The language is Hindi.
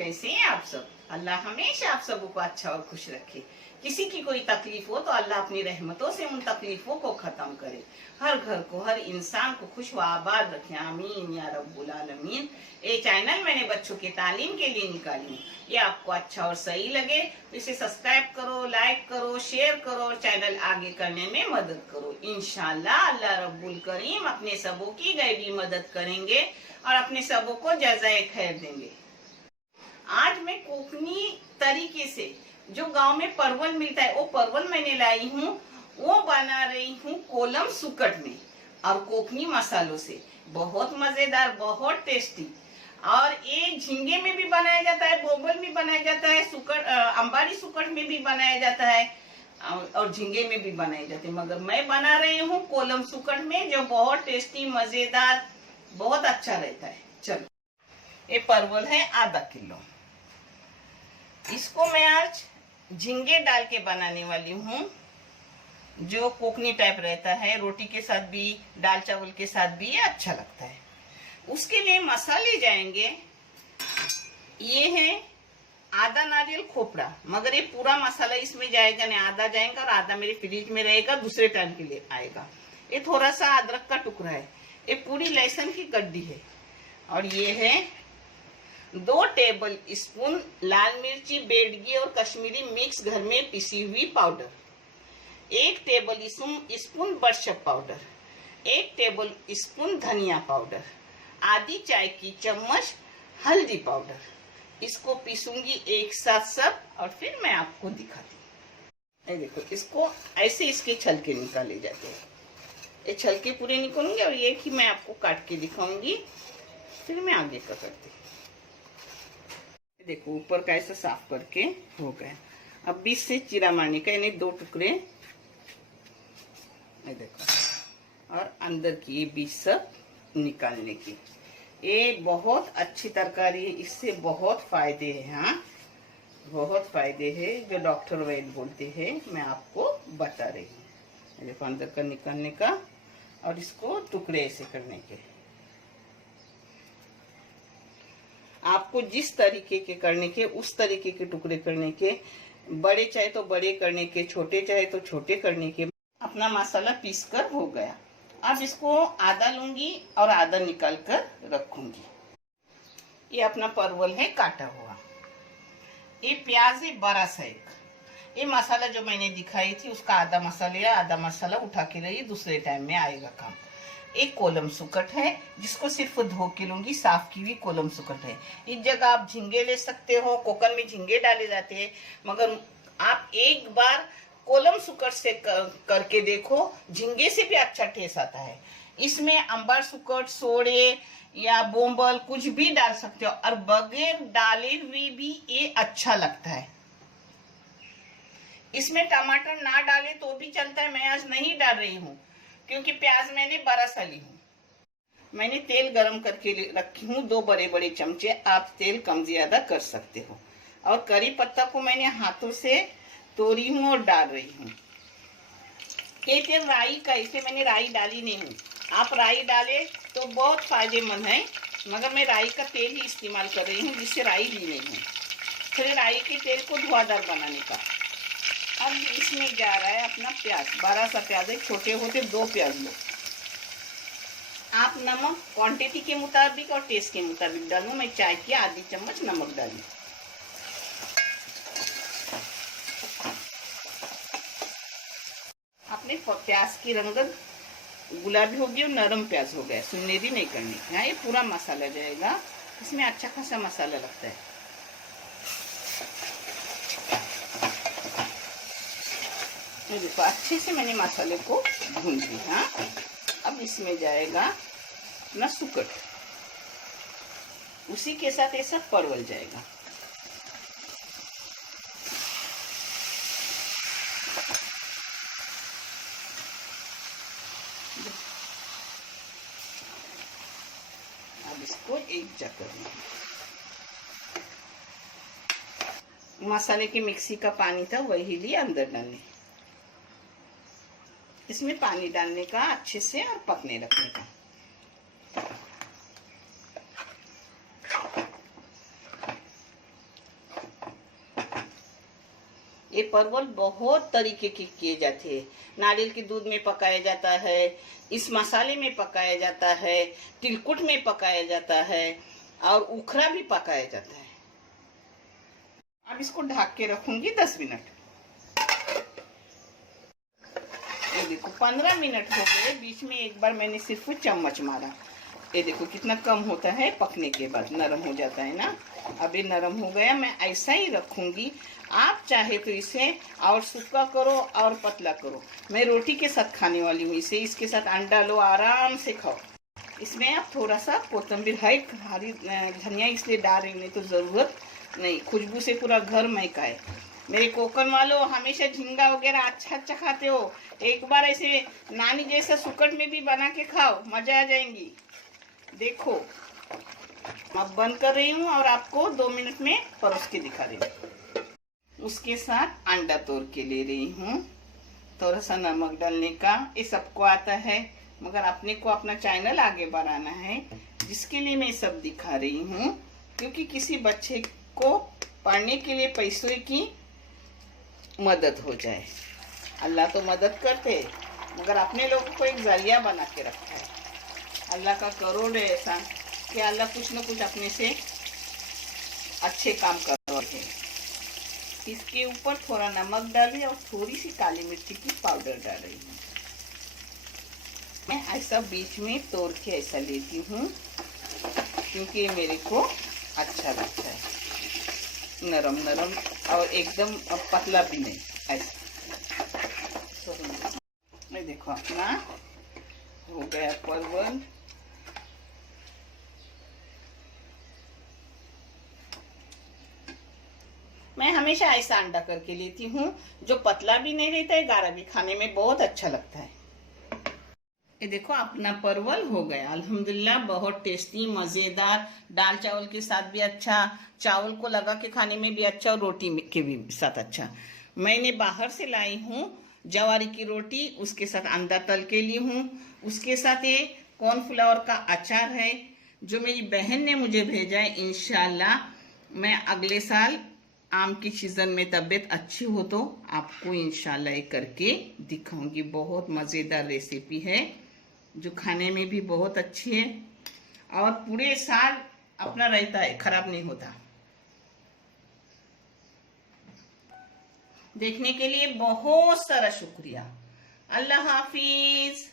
कैसे हैं आप सब? अल्लाह हमेशा आप सबको अच्छा और खुश रखे। किसी की कोई तकलीफ हो तो अल्लाह अपनी रहमतों से उन तकलीफों को खत्म करे, हर घर को, हर इंसान को खुश व आबाद रखे। आमीन या रब्बुल आलमीन। ये चैनल मैंने बच्चों की तालीम के लिए निकाली हूँ। ये आपको अच्छा और सही लगे तो इसे सब्सक्राइब करो, लाइक करो, शेयर करो और चैनल आगे करने में मदद करो। इंशाल्लाह अल्लाह रब्बुल करीम अपने सबों की गैबी मदद करेंगे और अपने सबों को जज़ाए खैर देंगे। आज मैं कोकनी तरीके से जो गांव में परवल मिलता है वो परवल मैंने लाई हूँ, वो बना रही हूँ कोलम सुकट में और कोकनी मसालों से। बहुत मजेदार, बहुत टेस्टी। और ये झींगे में भी बनाया जाता है, बोबल में बनाया जाता है, सुकट अंबारी सुकट में भी बनाया जाता है और झींगे में भी बनाए जाते हैं। मगर मैं बना रही हूँ कोलम सुकट में, जो बहुत टेस्टी, मजेदार, बहुत अच्छा रहता है। चलो, ये परवल है आधा किलो। इसको मैं आज झींगे डाल के बनाने वाली हूँ, जो कोकनी टाइप रहता है। रोटी के साथ भी, दाल चावल के साथ भी ये अच्छा लगता है। उसके लिए मसाले जाएंगे, ये है आधा नारियल खोपड़ा, मगर ये पूरा मसाला इसमें जाएगा नहीं, आधा जाएगा और आधा मेरे फ्रिज में रहेगा, दूसरे टाइम के लिए आएगा। ये थोड़ा सा अदरक का टुकड़ा है, ये पूरी लहसुन की गड्डी है, और ये है 2 टेबल स्पून लाल मिर्ची बेडगी और कश्मीरी मिक्स घर में पिसी हुई पाउडर, 1 टेबल स्पून बरशक पाउडर, 1 टेबल स्पून धनिया पाउडर, आधी चाय की चम्मच हल्दी पाउडर। इसको पीसूंगी एक साथ सब और फिर मैं आपको दिखाती हूँ। देखो, इसको ऐसे इसके छलके निकाले जाते हैं। ये छलके पूरे निकालूंगी और एक ही मैं आपको काट के दिखाऊंगी, फिर मैं आगे का करती हूँ। देखो, ऊपर का ऐसा साफ करके हो गया। अब बीच से चीरा मारने का, यानी 2 टुकड़े, देखो, और अंदर की ये बीच सब निकालने की। ये बहुत अच्छी तरकारी है, इससे बहुत फायदे हैं। हाँ, बहुत फायदे हैं, जो डॉक्टर वैद्य बोलते हैं, मैं आपको बता रही हूँ। देखो, अंदर का निकालने का और इसको टुकड़े ऐसे करने के। आपको जिस तरीके के करने के उस तरीके के टुकड़े करने के, बड़े चाहे तो बड़े करने के, छोटे चाहे तो छोटे करने के। अपना मसाला पीस कर हो गया। अब इसको आधा लूंगी और आधा निकाल कर रखूंगी। ये अपना परवल है काटा हुआ, ये प्याज है बड़ा सा एक, ये मसाला जो मैंने दिखाई थी उसका आधा मसाला, आधा मसाला उठा के रही, दूसरे टाइम में आएगा काम। एक कोलम सुकट है, जिसको सिर्फ धो के लूंगी, साफ की हुई कोलम सुकट है। इस जगह आप झींगे ले सकते हो, कोकन में झींगे डाले जाते हैं, मगर आप एक बार कोलम सुकट से करके देखो, झींगे से भी अच्छा टेस्ट आता है। इसमें अंबार सुकट, सोड़े या बोंबल कुछ भी डाल सकते हो, और बगैर डाले हुए भी ये अच्छा लगता है। इसमें टमाटर ना डाले तो भी चलता है, मैं आज नहीं डाल रही हूँ क्योंकि प्याज मैंने बड़ा सा ली हूँ। मैंने तेल गरम करके रखी हूँ, 2 बड़े बड़े चमचे, आप तेल कम ज्यादा कर सकते हो। और करी पत्ता को मैंने हाथों से तोड़ी हूँ और डाल रही हूँ। ये तेल राई का, इसे मैंने राई डाली नहीं हूँ। आप राई डाले तो बहुत फायदेमंद है, मगर मैं राई का तेल ही इस्तेमाल कर रही हूँ, जिससे राई ली नहीं हूँ। फिर राई के तेल को धुआंधार बनाने का। अब इसमें जा रहा है अपना प्याज, बड़ा सा प्याज है, छोटे होते 2 प्याज लो। आप नमक क्वांटिटी के मुताबिक और टेस्ट के मुताबिक डालो। मैं चाय की आधी चम्मच नमक डाली। अपने प्याज की रंगत गुलाबी हो गई और नरम प्याज हो गया, सुनहरी नहीं करनी है। ये पूरा मसाला जाएगा, इसमें अच्छा खासा मसाला लगता है। देखो, अच्छे से मैंने मसाले को भून लिया। हाँ, अब इसमें जाएगा अपना सुकट, उसी के साथ ये सब परवल जाएगा। अब इसको एक जगह करना। मसाले की मिक्सी का पानी था, वही लिए अंदर डालने। इसमें पानी डालने का अच्छे से और पकने रखने का। ये परवल बहुत तरीके के किए जाते हैं। नारियल के दूध में पकाया जाता है, इस मसाले में पकाया जाता है, तिलकुट में पकाया जाता है और उखरा भी पकाया जाता है। अब इसको ढक के रखूंगी 10 मिनट। ये देखो 15 मिनट हो गए। बीच में एक बार मैंने सिर्फ चम्मच मारा। ये देखो कितना कम होता है पकने के बाद, नरम हो जाता है ना। अब ये नरम हो गया, मैं ऐसा ही रखूंगी। आप चाहे तो इसे और सूखा करो और पतला करो। मैं रोटी के साथ खाने वाली हूँ इसे। इसके साथ अंडा लो, आराम से खाओ। इसमें आप थोड़ा सा कोतंबीर, हरी धनिया इसलिए डाल रही, नहीं तो जरूरत नहीं। खुशबू से पूरा घर महका है। मेरे कोकन वालों, हमेशा झींगा वगैरह अच्छा अच्छा खाते हो, एक बार ऐसे नानी जैसा सुकट में भी बना के खाओ, मजा आ जाएंगी। देखो अब बंद कर रही हूँ और आपको 2 मिनट में परोस के दिखा रही हूँ। उसके साथ अंडा तोड़ के ले रही हूँ। थोड़ा सा नमक डालने का, ये सबको आता है, मगर अपने को अपना चैनल आगे बढ़ाना है, जिसके लिए मैं सब दिखा रही हूँ। क्योंकि किसी बच्चे को पढ़ने के लिए पैसों की मदद हो जाए। अल्लाह तो मदद करते, मगर अपने लोगों को एक जरिया बना के रखा है। अल्लाह का करोड़ है ऐसा कि अल्लाह कुछ न कुछ अपने से अच्छे काम कर रहे हैं। इसके ऊपर थोड़ा नमक डाली और थोड़ी सी काली मिर्ची की पाउडर डाल रही हूँ। मैं ऐसा बीच में तोड़ के ऐसा लेती हूँ क्योंकि मेरे को अच्छा लगता है, नरम नरम और एकदम पतला भी नहीं, ऐसा। मैं देखो अपना हो गया परवल। मैं हमेशा ऐसा अंडा करके लेती हूँ, जो पतला भी नहीं रहता है, गाढ़ा भी, खाने में बहुत अच्छा लगता है। ये देखो अपना परवल हो गया अल्हम्दुलिल्लाह, बहुत टेस्टी मजेदार। दाल चावल के साथ भी अच्छा, चावल को लगा के खाने में भी अच्छा और रोटी के भी साथ अच्छा। मैंने बाहर से लाई हूँ जवारी की रोटी, उसके साथ अंडा तल के ली हूँ। उसके साथ ये कॉर्नफ्लावर का अचार है जो मेरी बहन ने मुझे भेजा है। इंशाल्लाह मैं अगले साल आम की सीजन में तबीयत अच्छी हो तो आपको इंशाल्लाह ये करके दिखाऊंगी। बहुत मज़ेदार रेसिपी है जो खाने में भी बहुत अच्छी है और पूरे साल अपना रहता है, खराब नहीं होता। देखने के लिए बहुत सारा शुक्रिया। अल्लाह हाफिज।